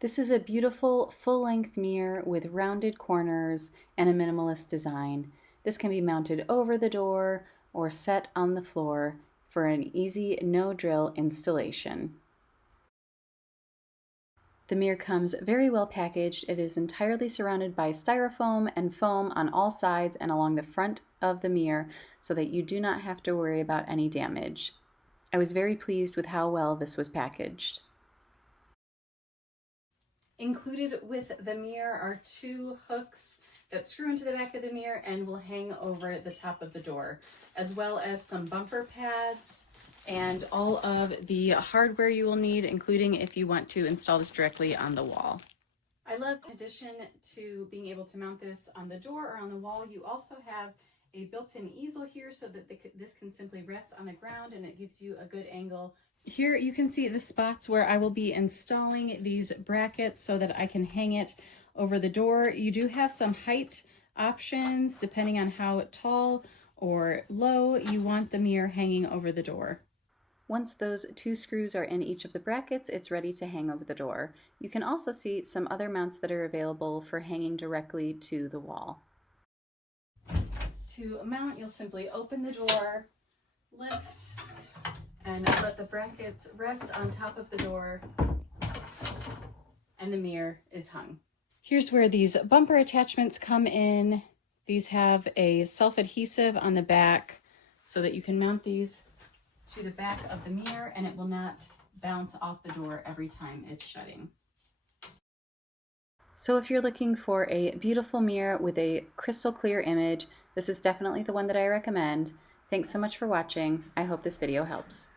This is a beautiful full-length mirror with rounded corners and a minimalist design. This can be mounted over the door or set on the floor for an easy no-drill installation. The mirror comes very well packaged. It is entirely surrounded by styrofoam and foam on all sides and along the front of the mirror so that you do not have to worry about any damage. I was very pleased with how well this was packaged. Included with the mirror are two hooks that screw into the back of the mirror and will hang over the top of the door, as well as some bumper pads and all of the hardware you will need, including if you want to install this directly on the wall. I love, in addition to being able to mount this on the door or on the wall, you also have a built-in easel here so that this can simply rest on the ground and it gives you a good angle. Here you can see the spots where I will be installing these brackets so that I can hang it over the door. You do have some height options depending on how tall or low you want the mirror hanging over the door. Once those two screws are in each of the brackets, it's ready to hang over the door. You can also see some other mounts that are available for hanging directly to the wall. To mount, you'll simply open the door, lift, and let the brackets rest on top of the door, and the mirror is hung. Here's where these bumper attachments come in. These have a self-adhesive on the back so that you can mount these to the back of the mirror and it will not bounce off the door every time it's shutting. So if you're looking for a beautiful mirror with a crystal clear image, this is definitely the one that I recommend. Thanks so much for watching. I hope this video helps.